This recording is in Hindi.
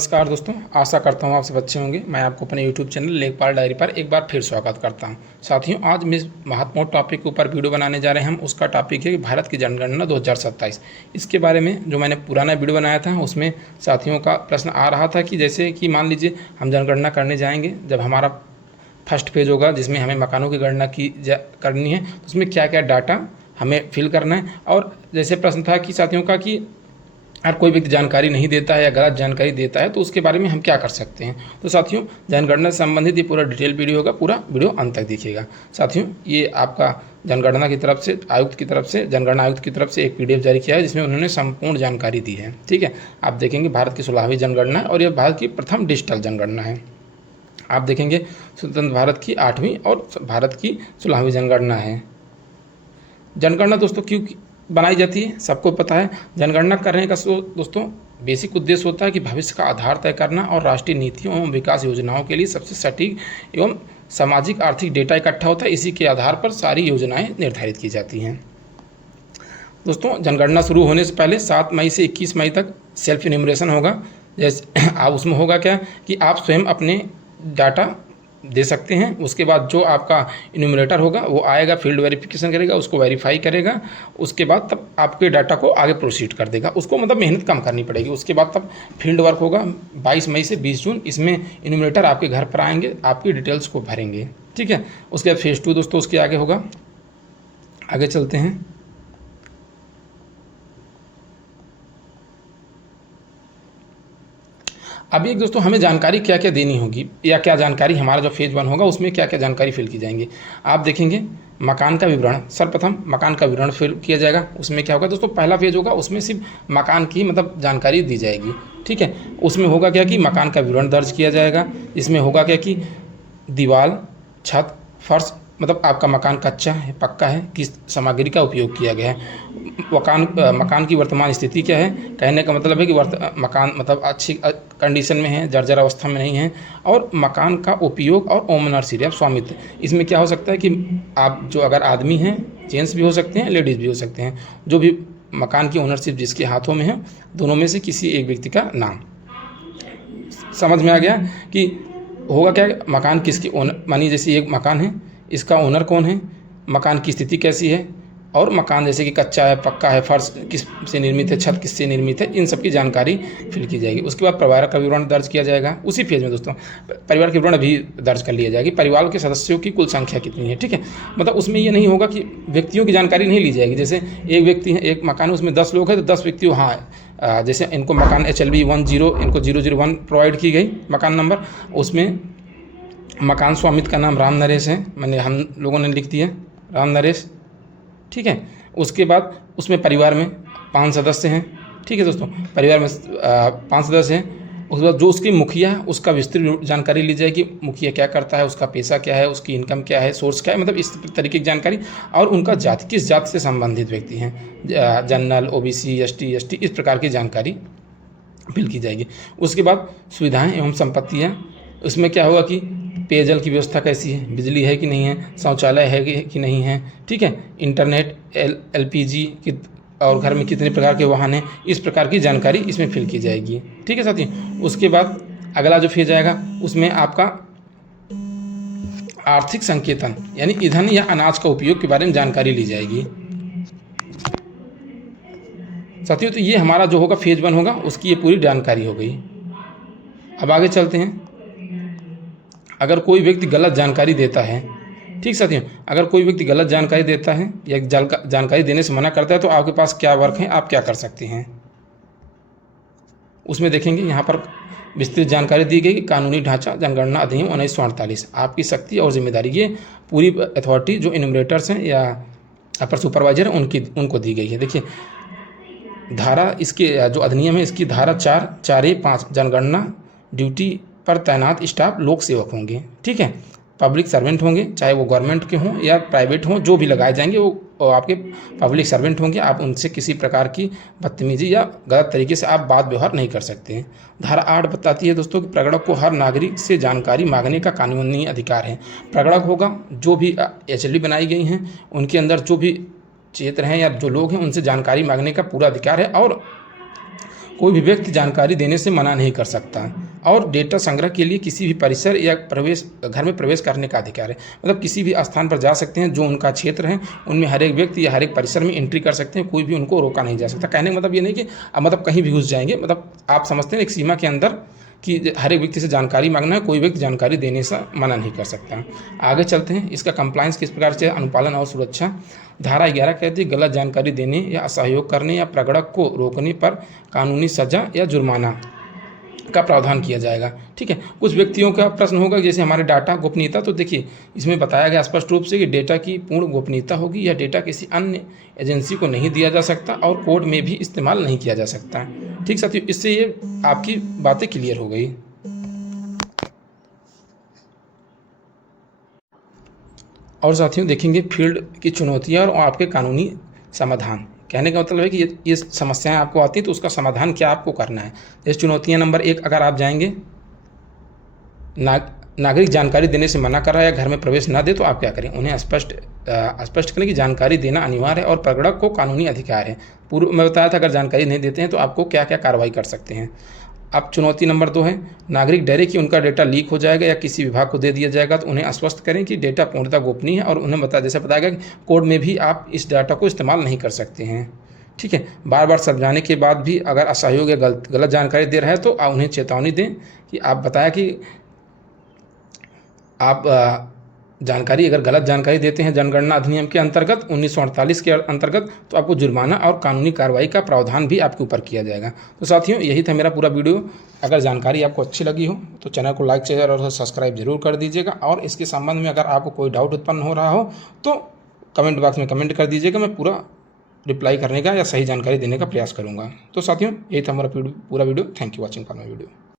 नमस्कार दोस्तों, आशा करता हूँ आप सब अच्छे होंगे। मैं आपको अपने YouTube चैनल लेखपाल डायरी पर एक बार फिर स्वागत करता हूँ। साथियों, आज मैं महत्वपूर्ण टॉपिक के ऊपर वीडियो बनाने जा रहे हैं। हम उसका टॉपिक है कि भारत की जनगणना 2027। इसके बारे में जो मैंने पुराना वीडियो बनाया था उसमें साथियों का प्रश्न आ रहा था कि जैसे कि मान लीजिए हम जनगणना करने जाएंगे, जब हमारा फर्स्ट पेज होगा जिसमें हमें मकानों की गणना करनी है तो उसमें क्या क्या डाटा हमें फिल करना है। और जैसे प्रश्न था कि साथियों का कि अगर कोई व्यक्ति जानकारी नहीं देता है या गलत जानकारी देता है तो उसके बारे में हम क्या कर सकते हैं। तो साथियों, जनगणना से संबंधित ये पूरा डिटेल वीडियो होगा, पूरा वीडियो अंत तक देखिएगा। साथियों, ये आपका जनगणना की तरफ से जनगणना आयुक्त की तरफ से एक PDF जारी किया है जिसमें उन्होंने संपूर्ण जानकारी दी है। ठीक है, आप देखेंगे भारत की 16वीं जनगणना और यह भारत की प्रथम डिजिटल जनगणना है। आप देखेंगे स्वतंत्र भारत की 8वीं और भारत की 16वीं जनगणना है। जनगणना दोस्तों क्यों बनाई जाती है, सबको पता है। जनगणना करने का दोस्तों बेसिक उद्देश्य होता है कि भविष्य का आधार तय करना और राष्ट्रीय नीतियों एवं विकास योजनाओं के लिए सबसे सटीक एवं सामाजिक आर्थिक डेटा इकट्ठा होता है। इसी के आधार पर सारी योजनाएं निर्धारित की जाती हैं। दोस्तों, जनगणना शुरू होने से पहले 7 मई से 21 मई तक सेल्फ इन्यूमरेशन होगा। जैसे आप उसमें होगा क्या कि आप स्वयं अपने डाटा दे सकते हैं। उसके बाद जो आपका इन्यूमरेटर होगा वो आएगा, फील्ड वेरिफिकेशन करेगा, उसको वेरीफाई करेगा। उसके बाद तब आपके डाटा को आगे प्रोसीड कर देगा। उसको मतलब मेहनत कम करनी पड़ेगी। उसके बाद तब फील्ड वर्क होगा 22 मई से 20 जून। इसमें इन्यूमरेटर आपके घर पर आएंगे, आपकी डिटेल्स को भरेंगे। ठीक है, उसके बाद फेज़ 2 दोस्तों उसके आगे होगा। आगे चलते हैं। अभी एक दोस्तों हमें जानकारी क्या क्या देनी होगी या क्या जानकारी हमारा जो फेज़ 1 होगा उसमें क्या क्या जानकारी फिल की जाएंगी। आप देखेंगे मकान का विवरण, सर्वप्रथम मकान का विवरण फिल किया जाएगा। उसमें क्या होगा दोस्तों, पहला फेज होगा उसमें सिर्फ मकान की मतलब जानकारी दी जाएगी। ठीक है, उसमें होगा क्या कि मकान का विवरण दर्ज किया जाएगा। इसमें होगा क्या कि दीवार, छत, फर्श, मतलब आपका मकान कच्चा है, पक्का है, किस सामग्री का उपयोग किया गया है। मकान की वर्तमान स्थिति क्या है, कहने का मतलब है कि मकान मतलब अच्छी कंडीशन में है, जर्जर अवस्था में नहीं है। और मकान का उपयोग और ओनरशिप या स्वामित्व, इसमें क्या हो सकता है कि आप जो अगर आदमी हैं, जेंट्स भी हो सकते हैं, लेडीज़ भी हो सकते हैं, जो भी मकान की ओनरशिप जिसके हाथों में है, दोनों में से किसी एक व्यक्ति का नाम। समझ में आ गया कि होगा क्या, मकान किसकी ओनर, मानिए जैसे एक मकान है, इसका ओनर कौन है, मकान की स्थिति कैसी है, और मकान जैसे कि कच्चा है, पक्का है, फर्श किस से निर्मित है, छत किससे निर्मित है, इन सब की जानकारी फिल की जाएगी। उसके बाद परिवार का विवरण दर्ज किया जाएगा। उसी फेज में दोस्तों परिवार के विवरण भी दर्ज कर लिया जाएगी। परिवार के सदस्यों की कुल संख्या कितनी है। ठीक है, मतलब उसमें ये नहीं होगा कि व्यक्तियों की जानकारी नहीं ली जाएगी। जैसे एक व्यक्ति है, एक मकान है, उसमें 10 लोग हैं तो 10 व्यक्ति वहाँ है। जैसे इनको मकान HLB 10 इनको 001 प्रोवाइड की गई मकान नंबर, उसमें मकान स्वामित्व का नाम राम नरेश है, मैंने हम लोगों ने लिख दिया राम नरेश। ठीक है, उसके बाद उसमें परिवार में 5 सदस्य हैं। ठीक है दोस्तों, परिवार में 5 सदस्य हैं। उसके बाद जो उसकी मुखिया है उसका विस्तृत जानकारी ली जाएगी। मुखिया क्या करता है, उसका पेशा क्या है, उसकी इनकम क्या है, सोर्स क्या है, मतलब इस तरीके की जानकारी। और उनका जाति, किस जाति से संबंधित व्यक्ति हैं, जनरल, OBC, ST, इस प्रकार की जानकारी फिल की जाएगी। उसके बाद सुविधाएँ एवं संपत्तियाँ, उसमें क्या होगा कि पेयजल की व्यवस्था कैसी है, बिजली है कि नहीं है, शौचालय है कि नहीं है। ठीक है, इंटरनेट, LPG की, और घर में कितने प्रकार के वाहन हैं, इस प्रकार की जानकारी इसमें फिल की जाएगी। ठीक है साथियों, उसके बाद अगला जो फेज आएगा उसमें आपका आर्थिक संकेतन यानी ईंधन या अनाज का उपयोग के बारे में जानकारी ली जाएगी। साथियों, तो ये हमारा जो होगा फेज 1 होगा, उसकी ये पूरी जानकारी हो गई। अब आगे चलते हैं। अगर कोई व्यक्ति गलत जानकारी देता है, ठीक साथियों, अगर कोई व्यक्ति गलत जानकारी देता है या जानकारी देने से मना करता है तो आपके पास क्या वर्क है, आप क्या कर सकते हैं। उसमें देखेंगे यहाँ पर विस्तृत जानकारी दी गई कि कानूनी ढांचा, जनगणना अधिनियम 1948, आपकी शक्ति और जिम्मेदारी, ये पूरी अथॉरिटी जो इन्यूमरेटर्स हैं या अपर सुपरवाइजर हैं उनको दी गई है। देखिए धारा, इसके जो अधिनियम है इसकी धारा 4A-5, जनगणना ड्यूटी पर तैनात स्टाफ लोक सेवक होंगे। ठीक है, पब्लिक सर्वेंट होंगे, चाहे वो गवर्नमेंट के हों या प्राइवेट हों, जो भी लगाए जाएंगे वो आपके पब्लिक सर्वेंट होंगे। आप उनसे किसी प्रकार की बदतमीजी या गलत तरीके से आप बात व्यवहार नहीं कर सकते हैं। धारा 8 बताती है दोस्तों कि प्रगणक को हर नागरिक से जानकारी मांगने का कानूनी अधिकार है। प्रगणक होगा जो भी HLD बनाई गई हैं उनके अंदर जो भी क्षेत्र हैं या जो लोग हैं उनसे जानकारी मांगने का पूरा अधिकार है। और कोई भी व्यक्ति जानकारी देने से मना नहीं कर सकता और डेटा संग्रह के लिए किसी भी परिसर या घर में प्रवेश करने का अधिकार है। मतलब किसी भी स्थान पर जा सकते हैं जो उनका क्षेत्र है, उनमें हर एक व्यक्ति या हर एक परिसर में एंट्री कर सकते हैं, कोई भी उनको रोका नहीं जा सकता। कहने का मतलब ये नहीं कि मतलब कहीं भी घुस जाएंगे, मतलब आप समझते हैं एक सीमा के अंदर कि हर एक व्यक्ति से जानकारी मांगना है, कोई व्यक्ति जानकारी देने से मना नहीं कर सकता। आगे चलते हैं, इसका कंप्लायंस किस प्रकार से अनुपालन और सुरक्षा। धारा 11 कहती है गलत जानकारी देने या असहयोग करने या प्रगणक को रोकने पर कानूनी सजा या जुर्माना का प्रावधान किया जाएगा। ठीक है, कुछ व्यक्तियों का प्रश्न होगा जैसे हमारे डाटा गोपनीयता, तो देखिए इसमें बताया गया स्पष्ट रूप से कि डेटा की पूर्ण गोपनीयता होगी, या डेटा किसी अन्य एजेंसी को नहीं दिया जा सकता और कोड में भी इस्तेमाल नहीं किया जा सकता। ठीक साथियों, इससे ये आपकी बातें क्लियर हो गई। और साथियों देखेंगे फील्ड की चुनौतियाँ और आपके कानूनी समाधान। कहने का मतलब है कि ये समस्याएं आपको आती हैं तो उसका समाधान क्या आपको करना है। जैसे चुनौतियाँ नंबर 1, अगर आप जाएंगे नागरिक जानकारी देने से मना कर रहा है या घर में प्रवेश ना दे तो आप क्या करें, उन्हें स्पष्ट करें कि जानकारी देना अनिवार्य है और प्रगणक को कानूनी अधिकार है। पूर्व में बताया था अगर जानकारी नहीं देते हैं तो आपको क्या क्या कार्रवाई कर सकते हैं। अब चुनौती नंबर 2 है, नागरिक डरे कि उनका डेटा लीक हो जाएगा या किसी विभाग को दे दिया जाएगा, तो उन्हें आश्वस्त करें कि डेटा पूर्णतः गोपनीय है और उन्हें जैसे बताया गया कि कोड में भी आप इस डाटा को इस्तेमाल नहीं कर सकते हैं। ठीक है, बार बार समझाने के बाद भी अगर असहयोग या गलत जानकारी दे रहा है तो उन्हें चेतावनी दें कि आप बताया कि आप जानकारी अगर गलत जानकारी देते हैं जनगणना अधिनियम के अंतर्गत 1948 के अंतर्गत तो आपको जुर्माना और कानूनी कार्रवाई का प्रावधान भी आपके ऊपर किया जाएगा। तो साथियों यही था मेरा पूरा वीडियो। अगर जानकारी आपको अच्छी लगी हो तो चैनल को लाइक शेयर और सब्सक्राइब जरूर कर दीजिएगा, और इसके संबंध में अगर आपको कोई डाउट उत्पन्न हो रहा हो तो कमेंट बॉक्स में कमेंट कर दीजिएगा, मैं पूरा रिप्लाई करने का या सही जानकारी देने का प्रयास करूँगा। तो साथियों यही था हमारा पूरा video. Thank you watching for my video.